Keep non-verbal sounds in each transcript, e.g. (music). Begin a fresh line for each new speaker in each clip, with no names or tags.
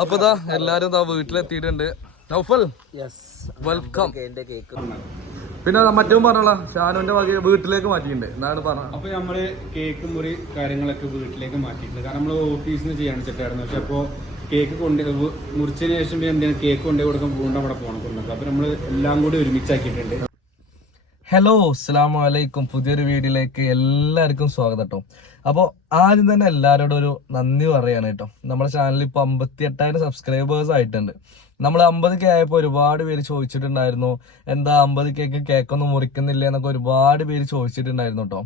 അപ്പൊ ഇതാ എല്ലാരും ഇതാ വീട്ടിലെത്തിയിട്ടുണ്ട്. നൗഫൽ വെൽക്കം പിന്നെ മറ്റവും പറഞ്ഞോളാ ഷാനുവിന്റെ വക വീട്ടിലേക്ക് മാറ്റിയിട്ടുണ്ട്. എന്നാണ് പറഞ്ഞത്?
അപ്പൊ നമ്മൾ കേക്ക് മുറി കാര്യങ്ങളൊക്കെ വീട്ടിലേക്ക് മാറ്റിയിട്ടുണ്ട്. കാരണം നമ്മൾ ഓഫീസിൽ നിന്ന് ചെയ്യാൻ വെച്ചിട്ടായിരുന്നു. പക്ഷെ അപ്പോ കേക്ക് കൊണ്ട് മുറിച്ചതിന് ശേഷം പിന്നെ എന്തെങ്കിലും കേക്ക് കൊണ്ടേ കൊടുക്കാൻ വീണ്ടും അവിടെ പോകണം കൊണ്ടുവന്നത് അപ്പൊ നമ്മൾ എല്ലാം കൂടി ഒരുമിച്ചാക്കിയിട്ടുണ്ട്.
ഹലോ അസ്സാം വലൈക്കും പുതിയൊരു വീഡിയോയിലേക്ക് എല്ലാവർക്കും സ്വാഗതം കേട്ടോ. അപ്പോൾ ആദ്യം തന്നെ എല്ലാവരോടും ഒരു നന്ദി പറയാണ് കേട്ടോ. നമ്മുടെ ചാനൽ ഇപ്പോൾ അമ്പത്തി എട്ടായിരം സബ്സ്ക്രൈബേഴ്സ് ആയിട്ടുണ്ട്. നമ്മൾ അമ്പത് കെ ആയപ്പോൾ ഒരുപാട് പേര് ചോദിച്ചിട്ടുണ്ടായിരുന്നു. എന്താ അമ്പത് കേക്ക് കേക്കൊന്നും മുറിക്കുന്നില്ല എന്നൊക്കെ ഒരുപാട് പേര് ചോദിച്ചിട്ടുണ്ടായിരുന്നു കേട്ടോ.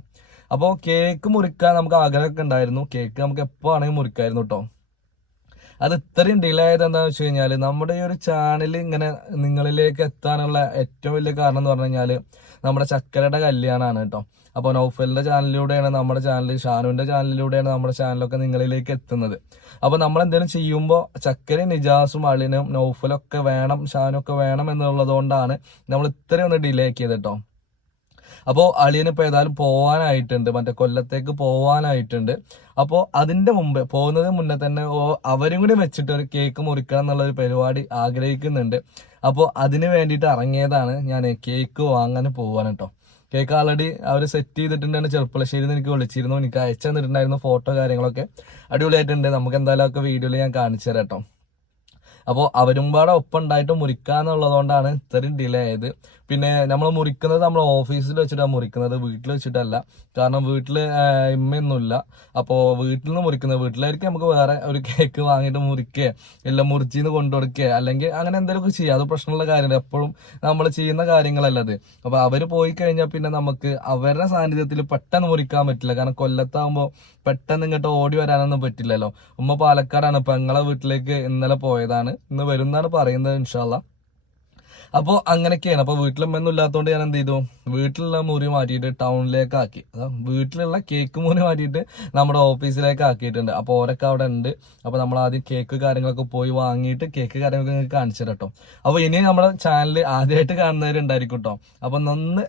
അപ്പോൾ കേക്ക് മുറിക്കാൻ നമുക്ക് ആഗ്രഹമൊക്കെ ഉണ്ടായിരുന്നു. കേക്ക് നമുക്ക് എപ്പോൾ ആണെങ്കിലും മുറിക്കായിരുന്നു കേട്ടോ. അത് ഇത്രയും ഡിലേ ആയത് എന്താണെന്ന് വെച്ച് കഴിഞ്ഞാൽ നമ്മുടെ ഈ ഒരു ചാനൽ ഇങ്ങനെ നിങ്ങളിലേക്ക് എത്താനുള്ള ഏറ്റവും വലിയ കാരണം എന്ന് പറഞ്ഞു കഴിഞ്ഞാൽ നമ്മുടെ ചക്കരയുടെ കല്യാണമാണ് കേട്ടോ. അപ്പോൾ നൗഫലിന്റെ ചാനലിലൂടെയാണ് നമ്മുടെ ചാനൽ ഷാനുവിന്റെ ചാനലിലൂടെയാണ് നമ്മുടെ ചാനലൊക്കെ നിങ്ങളിലേക്ക് എത്തുന്നത്. അപ്പോൾ നമ്മൾ എന്തെങ്കിലും ചെയ്യുമ്പോൾ ചക്കരയും നിജാസും അളിനും നൗഫലൊക്കെ വേണം ഷാനൊക്കെ വേണം എന്നുള്ളതുകൊണ്ടാണ് നമ്മൾ ഇത്രയും ഒന്ന് ഡിലേ ആക്കിയത് കേട്ടോ. അപ്പോൾ അളിയനിപ്പോൾ ഏതായാലും പോവാനായിട്ടുണ്ട്. മറ്റേ കൊല്ലത്തേക്ക് പോകാനായിട്ടുണ്ട് അപ്പോൾ അതിന്റെ മുമ്പ് പോകുന്നതിന് മുന്നേ തന്നെ അവരും കൂടി വെച്ചിട്ട് ഒരു കേക്ക് മുറിക്കണം എന്നുള്ള ഒരു പരിപാടി ആഗ്രഹിക്കുന്നുണ്ട്. അപ്പോൾ അതിന് വേണ്ടിയിട്ട് ഇറങ്ങിയതാണ് ഞാൻ കേക്ക് വാങ്ങാൻ പോവാൻ കേട്ടോ. കേക്ക് ആൾറെഡി അവർ സെറ്റ് ചെയ്തിട്ടുണ്ടാണ് ചെറുപ്പളശ്ശേരി എനിക്ക് വിളിച്ചിരുന്നു. എനിക്ക് അയച്ചു തന്നിട്ടുണ്ടായിരുന്നു ഫോട്ടോ കാര്യങ്ങളൊക്കെ. അടിപൊളിയായിട്ടുണ്ട്. നമുക്ക് എന്തായാലും ഒക്കെ വീഡിയോയിൽ ഞാൻ കാണിച്ചു തരാം കേട്ടോ. അപ്പോൾ അവരും പാടെ ഒപ്പം ഉണ്ടായിട്ട് മുറിക്കാന്നുള്ളതുകൊണ്ടാണ് ഇത്രയും ഡിലേ ആയത്. പിന്നെ നമ്മൾ മുറിക്കുന്നത് നമ്മൾ ഓഫീസിൽ വെച്ചിട്ടാണ് മുറിക്കുന്നത് വീട്ടിൽ വെച്ചിട്ടല്ല. കാരണം വീട്ടിൽ ഇമ്മയൊന്നുമില്ല. അപ്പോൾ വീട്ടിൽ നിന്ന് മുറിക്കുന്നത്. വീട്ടിലായിരിക്കും നമുക്ക് വേറെ ഒരു കേക്ക് വാങ്ങിയിട്ട് മുറിക്കുക എല്ലാം മുറിച്ചിന്ന് കൊണ്ടുകൊടുക്കുക അല്ലെങ്കിൽ അങ്ങനെ എന്തെങ്കിലുമൊക്കെ ചെയ്യുക അത് പ്രശ്നമുള്ള കാര്യമില്ല. എപ്പോഴും നമ്മൾ ചെയ്യുന്ന കാര്യങ്ങളല്ലത് അപ്പോൾ അവർ പോയി കഴിഞ്ഞാൽ പിന്നെ നമുക്ക് അവരുടെ സാന്നിധ്യത്തിൽ പെട്ടെന്ന് മുറിക്കാൻ പറ്റില്ല. കാരണം കൊല്ലത്താകുമ്പോൾ പെട്ടെന്ന് ഇങ്ങോട്ട് ഓടി വരാനൊന്നും പറ്റില്ലല്ലോ. ഉമ്മ പാലക്കാടാണ്. പെങ്ങളെ വീട്ടിലേക്ക് ഇന്നലെ പോയതാണ്. ഇന്ന് വരുന്നാണ് പറയുന്നത് ഇൻഷാല്ല അപ്പോൾ അങ്ങനെയൊക്കെയാണ്. അപ്പോൾ വീട്ടിലമ്മയൊന്നും ഇല്ലാത്തതുകൊണ്ട് ഞാൻ എന്ത് ചെയ്തു? വീട്ടിലുള്ള മുറി മാറ്റിയിട്ട് ടൗണിലേക്ക് ആക്കി. വീട്ടിലുള്ള കേക്ക് മുറി മാറ്റിയിട്ട് നമ്മുടെ ഓഫീസിലേക്ക് ആക്കിയിട്ടുണ്ട്. അപ്പോൾ ഓരൊക്കെ അവിടെ ഉണ്ട്. അപ്പോൾ നമ്മൾ ആദ്യം കേക്ക് കാര്യങ്ങളൊക്കെ പോയി വാങ്ങിയിട്ട് കേക്ക് കാര്യങ്ങളൊക്കെ നിങ്ങൾക്ക് കാണിച്ചു തരട്ടോ അപ്പോൾ ഇനി നമ്മുടെ ചാനൽ ആദ്യമായിട്ട് കാണുന്നവരുണ്ടായിരിക്കും കേട്ടോ അപ്പോൾ ഒന്ന്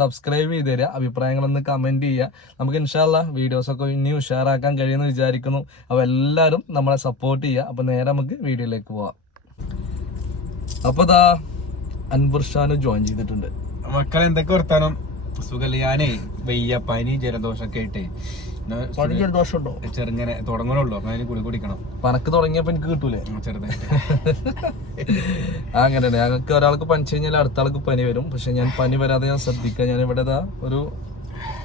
സബ്സ്ക്രൈബ് ചെയ്ത് തരിക. അഭിപ്രായങ്ങളൊന്ന് കമന്റ് ചെയ്യുക. നമുക്ക് ഇൻഷാല്ല വീഡിയോസൊക്കെ ഇനി ഉഷാറാക്കാൻ കഴിയുമെന്ന് വിചാരിക്കുന്നു. അപ്പോൾ എല്ലാവരും നമ്മളെ സപ്പോർട്ട് ചെയ്യുക. അപ്പോൾ നേരെ നമുക്ക് വീഡിയോയിലേക്ക് പോവാം. അപ്പോൾ ദാ അൻവർ ഷാനും ജോയിൻ ചെയ്തിട്ടുണ്ട്.
മക്കളെ എന്തൊക്കെ വർത്താനം? സുഖല്ല? ഞാനേ വയ്യ പനി ജലദോഷമൊക്കെ ആയിട്ടേ
ആയിട്ട്
ചെറുങ്ങനെ തുടങ്ങണുള്ളൂ. അപ്പൊ അതിന് കുളി കുടിക്കണം.
പനക്ക് തുടങ്ങിയപ്പോ എനിക്ക് കിട്ടൂലേ?
ചെറുതെ.
അങ്ങനെ ഞങ്ങൾക്ക് ഒരാൾക്ക് പനിച്ചു കഴിഞ്ഞാൽ അടുത്ത ആൾക്ക് പനി വരും. പക്ഷെ ഞാൻ പനി വരാതെ ഞാൻ ശ്രദ്ധിക്കാം ഞാൻ ഇവിടെ ഒരു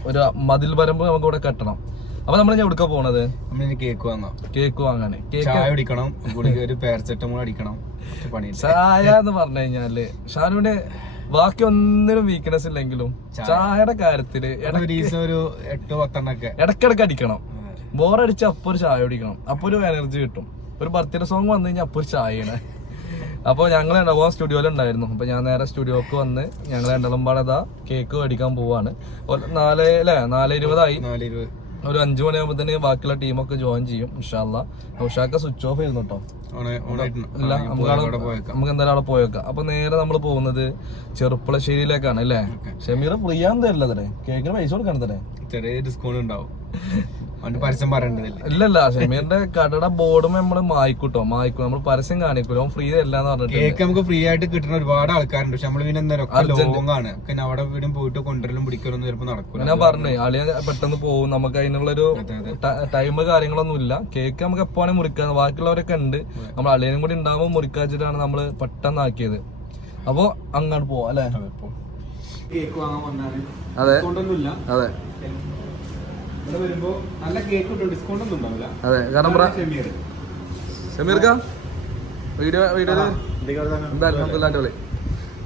ഒരു മതിൽ വരമ്പ് നമുക്ക് ഇവിടെ കെട്ടണം. അപ്പൊ നമ്മൾ എവിടുക്ക പോണത്?
കേക്ക് വാങ്ങാം.
കേക്ക് വാങ്ങാനേ. കേക്ക്
അടിക്കണം ഗുളിക ഒരു പാരസെറ്റമോൾ അടിക്കണം.
ചായ എന്ന് പറഞ്ഞു കഴിഞ്ഞാൽ ഷാനുവിന് ബാക്കി ഒന്നിനും വീക്ക്നെസ് ഇല്ലെങ്കിലും ചായയുടെ കാര്യത്തിൽ
ഒരു എട്ട് പത്തെണ്ണൊക്കെ.
ഇടക്കിടക്ക് അടിക്കണം. ബോറടിച്ച് അപ്പൊ ഒരു ചായ കുടിക്കണം. അപ്പൊ ഒരു എനർജി കിട്ടും. ഒരു ബർത്ത്ഡേ സോങ് വന്നു കഴിഞ്ഞാൽ അപ്പൊ ഒരു ചായയാണ്. അപ്പോൾ ഞങ്ങൾ പോകാൻ സ്റ്റുഡിയോയിൽ ഉണ്ടായിരുന്നു. അപ്പൊ ഞാൻ നേരെ സ്റ്റുഡിയോക്ക് വന്ന് ഞങ്ങൾ രണ്ടാളും കേക്ക് മേടിക്കാൻ പോവാണ്. നാല് അല്ലേ? നാല് ഇരുപതായി.
നാല് ഇരുപത്.
ഒരു അഞ്ചു മണിയാകുമ്പോ തന്നെ ബാക്കിയുള്ള ടീമൊക്കെ ജോയിൻ ചെയ്യും ഉഷാല്ല ഉഷാക്ക സ്വിച്ച് ഓഫ് ചെയ്യുന്നു കേട്ടോ ഇല്ല നമുക്ക് എന്തായാലും അവിടെ പോയേക്കാം. അപ്പൊ നേരെ നമ്മൾ പോകുന്നത് ചെറുപ്പളശ്ശേരിയിലേക്കാണ് അല്ലേ? ഷമീർ ഫ്രീ ആണെന്ന് തരില്ല തരേ കേക്കിന് പൈസ കൊടുക്കണം തരേ
ചെറിയ ഡിസ്കൗണ്ട് ഉണ്ടാവും. (laughs) അവന്റെ പരസ്യം പറയേണ്ടതില്ല.
ഇല്ലല്ല ഷമീറിന്റെ കടയുടെ ബോർഡും നമ്മൾ മായിക്കൂട്ടോ. മായിക്കും. നമ്മൾ പരസ്യം കാണിക്കൂല. ഓൻ ഫ്രീ തരില്ലാന്ന് പറഞ്ഞിട്ട്
കേക്ക് നമുക്ക് ഫ്രീ ആയിട്ട് കിട്ടുന്ന ഒരുപാട് ആൾക്കാരുണ്ട്. പക്ഷെ നമ്മൾ പിന്നെ എന്തായാലും ഒക്കെ ലോങ് ആണ്. പിന്നെ അവിടെ വീടും പോയിട്ട് കൊണ്ടുവരലും പിടിക്കലൊന്നും ചിലപ്പോ നടക്കൂല.
ഞാൻ പറഞ്ഞു അളിയ പെട്ടെന്ന് പോകും നമുക്ക് അതിനുള്ളൊരു ടൈം കാര്യങ്ങളൊന്നും ഇല്ല. കേക്ക് നമുക്ക് എപ്പോഴാണ് മുറിക്കാൻ ബാക്കിയുള്ളവരൊക്കെ ഉണ്ട്. നമ്മൾ അളിയനും കൂടി ഉണ്ടാവുമ്പോൾ മുറിക്കാച്ചിട്ടാണ് നമ്മൾ പെട്ടെന്ന് ആക്കിയത്. അപ്പോ അങ്ങോട്ട് പോവാ അല്ലെ?
കേക്ക് വാങ്ങാൻ വന്നാൽ
അതെ. അതെ.
ഇവിടെ വരുമ്പോ നല്ല കേക്ക് കിട്ടും ഡിസ്കൗണ്ട് ഒന്നും ഉണ്ടാവില്ല.
അതെ കാരണം
ഷമീർ.
ഖാൻ വീഡിയോ വീഡിയോ എന്താ വിളി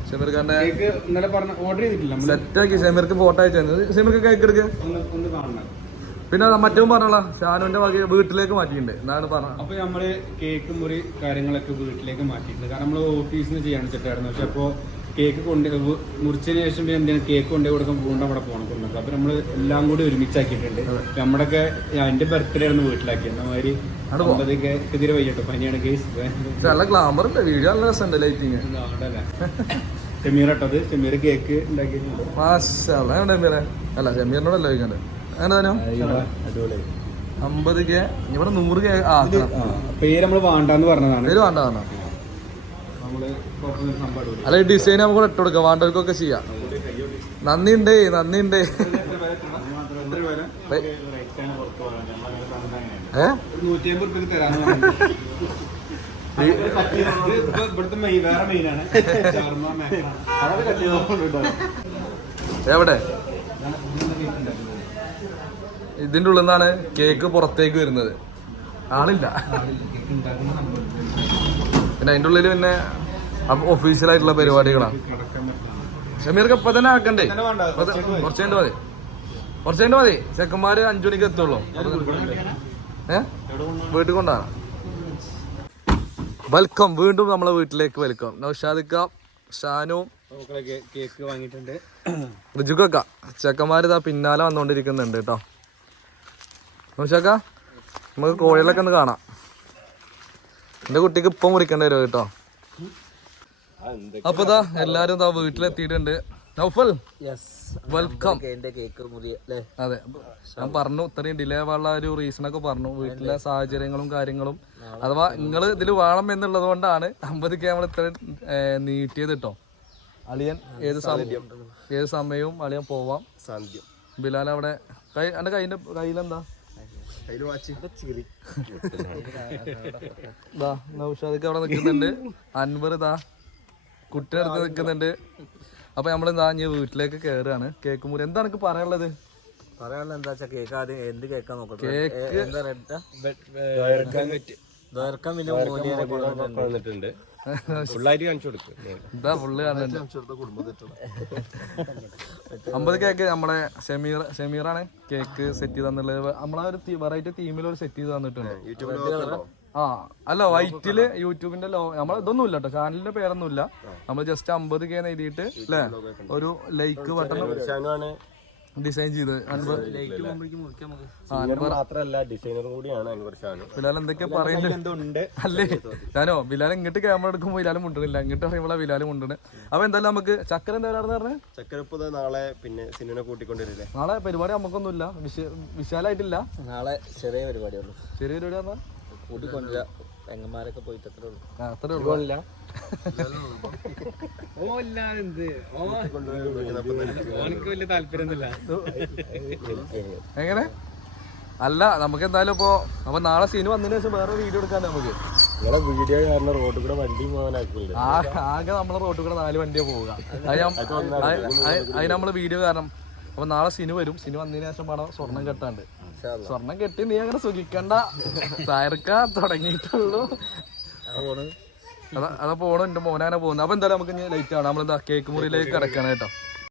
ഷമീർഖാന്റെ
കേക്ക് ഇന്നലെ പറഞ്ഞ ഓർഡർ ചെയ്തിട്ടില്ല
സെറ്റാക്കി ഷമീർക്ക് ഫോട്ടോ അയച്ചു തന്നത്. ഷമീർക്ക് കേക്ക് എടുക്കുക
ഒന്ന് ഒന്ന് കാണണം.
പിന്നെ മറ്റവും പറഞ്ഞോളാം ഷാനുവിന്റെ വക വീട്ടിലേക്ക് മാറ്റിയിട്ടുണ്ട്. എന്നാണ് പറഞ്ഞത്.
അപ്പൊ നമ്മൾ കേക്ക് മുറി കാര്യങ്ങളൊക്കെ വീട്ടിലേക്ക് മാറ്റിയിട്ടുണ്ട്. കാരണം നമ്മൾ ഓഫീസിൽ നിന്ന് ചെയ്യാൻ വെച്ചിട്ടായിരുന്നു. പക്ഷെ അപ്പോ കേക്ക് കൊണ്ട് മുറിച്ചതിന് ശേഷം പിന്നെ എന്തെങ്കിലും കേക്ക് കൊണ്ടു കൊടുക്കാൻ പോകണ്ട അവിടെ പോകണം കുടുംബത്തിൽ അപ്പൊ നമ്മൾ എല്ലാം കൂടി ഒരുമിച്ചാക്കിയിട്ടുണ്ട്. നമ്മുടെയൊക്കെ എന്റെ ബർത്ത്ഡേ ആയിരുന്നു വീട്ടിലാക്കിയത് മാതിരി അമ്പതൊക്കെ എതിരെ വൈകിട്ടോ പനിയാണ് കേസ്
നല്ല ഗ്ലാമർ ഉണ്ട്. വീഡിയോ നല്ല രസമുണ്ട് ലൈറ്റിങ്
ഷമീർ ഇട്ടത് ഷമീർ കേക്ക് ഉണ്ടാക്കിയിട്ടുണ്ട്
മാഷാ എവിടെ ഷമീറെ അല്ല ഷമീറിനോടല്ല ചോദിക്കണ്ടേ? അങ്ങനെ തന്നെ
അടിപൊളി.
അമ്പത് കെ ഇവിടെ നൂറ് കെ
പേര് നമ്മൾ വേണ്ടെന്ന് പറഞ്ഞതാണ്.
പേര് വേണ്ട പറഞ്ഞോ
നമ്മൾ പുറത്തുനിന്ന് സംഭവം ഇടൂല.
അല്ല ഈ ഡിസൈൻ നമുക്ക് ഇട്ട് കൊടുക്കാം. വേണ്ടവർക്കൊക്കെ ചെയ്യാം. നന്ദിയുണ്ട് നന്ദിയുണ്ട്.
നന്ദി ഉണ്ട്
ഏ?
കട്ട് ചെയ്തോണ്ട്
എവിടെ? ഇതിന്റെ ഉള്ളിൽ നിന്നാണ് കേക്ക് പുറത്തേക്ക് വരുന്നത്. ആളില്ല. പിന്നെ അതിന്റെ ഉള്ളിൽ പിന്നെ ഒഫീഷ്യൽ ആയിട്ടുള്ള പരിപാടികളാണ്. ഷമീർക്ക് ഇപ്പൊ തന്നെ ആക്കണ്ടേ?
കുറച്ച്
മതി. കുറച്ച് കഴിഞ്ഞിട്ട് മതി. ചെക്കന്മാര് അഞ്ചു മണിക്ക് എത്തുള്ളൂ. ഏ? വീട്ടിൽ കൊണ്ടാണ് വെൽക്കം വീണ്ടും നമ്മളെ വീട്ടിലേക്ക് വെൽക്കം നൗഷാദിക്ക ഷാനു
കേക്ക് വാങ്ങിയിട്ടുണ്ട്.
ഋജുക്കൊക്ക ചെക്കന്മാര് ഇതാ പിന്നാലെ വന്നോണ്ടിരിക്കുന്നുണ്ട് കേട്ടോ. നൗഷാക്ക നമുക്ക് കോഴികളൊക്കെ ഒന്ന് കാണാം. എന്റെ കുട്ടിക്ക് ഇപ്പം മുറിക്കേണ്ടി വരും കേട്ടോ. അപ്പൊ ഇതാ എല്ലാരും ഇതാ വീട്ടിലെത്തിയിട്ടുണ്ട്. നൗഫൽ വെൽക്കം
എന്റെ കേക്ക് മുറി
അതെ ഞാൻ പറഞ്ഞു ഇത്രയും ഡിലേ ആവാനുള്ള ഒരു റീസൺ ഒക്കെ പറഞ്ഞു. വീട്ടിലെ സാഹചര്യങ്ങളും കാര്യങ്ങളും. അഥവാ നിങ്ങൾ ഇതിൽ വേണം എന്നുള്ളത് കൊണ്ടാണ് അമ്പത് നമ്മൾ ഇത്ര നീട്ടിയത് കേട്ടോ അളിയൻ ഏത് സമയം ഏത് സമയവും അളിയൻ പോവാം.
സാധ്യം
ബിലാൽ അവിടെ കൈ എന്റെ കൈന്റെ കയ്യിലെന്താ? നൗഷാദൊക്കെ അവിടെ നിൽക്കുന്നുണ്ട്. അൻവർ ഇതാ കുട്ടിയുടെ അടുത്ത് നിൽക്കുന്നുണ്ട്. അപ്പൊ നമ്മളിതാ ഞാൻ വീട്ടിലേക്ക് കയറുകയാണ് കേക്ക് മുറി എന്താണ് എനിക്ക് പറയാനുള്ളത്?
പറയാനുള്ള എന്താ വെച്ചാൽ കേക്ക് ആദ്യം എന്ത് കേക്കാ നോക്കട്ടെ. എന്താ
അമ്പത് കേക്ക് നമ്മളെ ഷമീർ ഷമീറാണ് കേക്ക് സെറ്റ് ചെയ്ത് തന്നിട്ടുള്ളത്. നമ്മളെ ഒരു വെറൈറ്റി തീമിൽ ഒരു സെറ്റ് ചെയ്ത് തന്നിട്ടുണ്ട്. ആ. അല്ല വൈറ്റിൽ യൂട്യൂബിന്റെ ലോ നമ്മൾ ഇതൊന്നും ഇല്ല കേട്ടോ ചാനലിന്റെ പേരൊന്നും ഇല്ല നമ്മൾ ജസ്റ്റ് അമ്പത് കെ എഴുതിയിട്ട് അല്ലേ ഒരു ലൈക്ക് ബട്ടൺ ഡിസൈൻ ചെയ്ത്. ബിലാൽ എന്തൊക്കെയാ പറയുന്നുണ്ട്
എന്തുണ്ട്?
അല്ലേ? ഞാനോ ബിലാൽ ഇങ്ങോട്ട് ക്യാമറ എടുക്കുമ്പോൾ ബിലാലും മുണ്ടണില്ല. ഇങ്ങോട്ട് പറയുമ്പോൾ ബിലാലും മുണ്ടണ്. അപ്പൊ എന്തായാലും നമുക്ക് ചക്കര എന്തായാലും പറഞ്ഞേ?
ചക്കരപ്പത് നാളെ പിന്നെ സിനിമനെ കൂട്ടിക്കൊണ്ടിരില്ലേ
നാളെ പരിപാടി നമുക്കൊന്നുമില്ല. വിശാലായിട്ടില്ല.
നാളെ ചെറിയ പരിപാടിയുള്ളൂ
ചെറിയ പരിപാടി
പെങ്ങന്മാരൊക്കെ പോയിട്ട് അത്രേ ഉള്ളൂ.
ആ, അത്രേ ഉള്ളൂ.
ഓനക്ക് വലിയ താല്പര്യമൊന്നുമില്ല.
എങ്ങനെ? അല്ല നമുക്ക് എന്തായാലും ഇപ്പോ അപ്പൊ നാളെ സീന് വന്നതിന് ശേഷം വേറെ വീഡിയോ എടുക്കാൻ നമുക്ക്?
നിങ്ങളെ വീഡിയോ കാരണം റോഡിൽ കൂടെ വണ്ടി പോകാനാക്കുന്നുണ്ട്
ആ ആകെ നമ്മളെ റോട്ടിൽ കൂടെ നാല് വണ്ടിയെ പോവുക. അത് ഞാൻ- അത് അത് അത് നമ്മൾ വീഡിയോ കാരണം അപ്പൊ നാളെ സിനു വരും. സിനു വന്നതിന് ശേഷം പണം സ്വർണം കെട്ടാണ്ട്. സ്വർണം കെട്ടി നീ അങ്ങനെ സുഖിക്കണ്ട. തയർക്ക തുടങ്ങിയിട്ടുള്ളൂ. അതാ പോണ. എന്റെ മോനങ്ങനെ പോകുന്നു അപ്പൊ എന്തായാലും നമുക്ക് ലൈറ്റ് ആണ് നമ്മളെന്താ കേക്ക് മുറിയിലേക്ക് കിടക്കണം കേട്ടോ.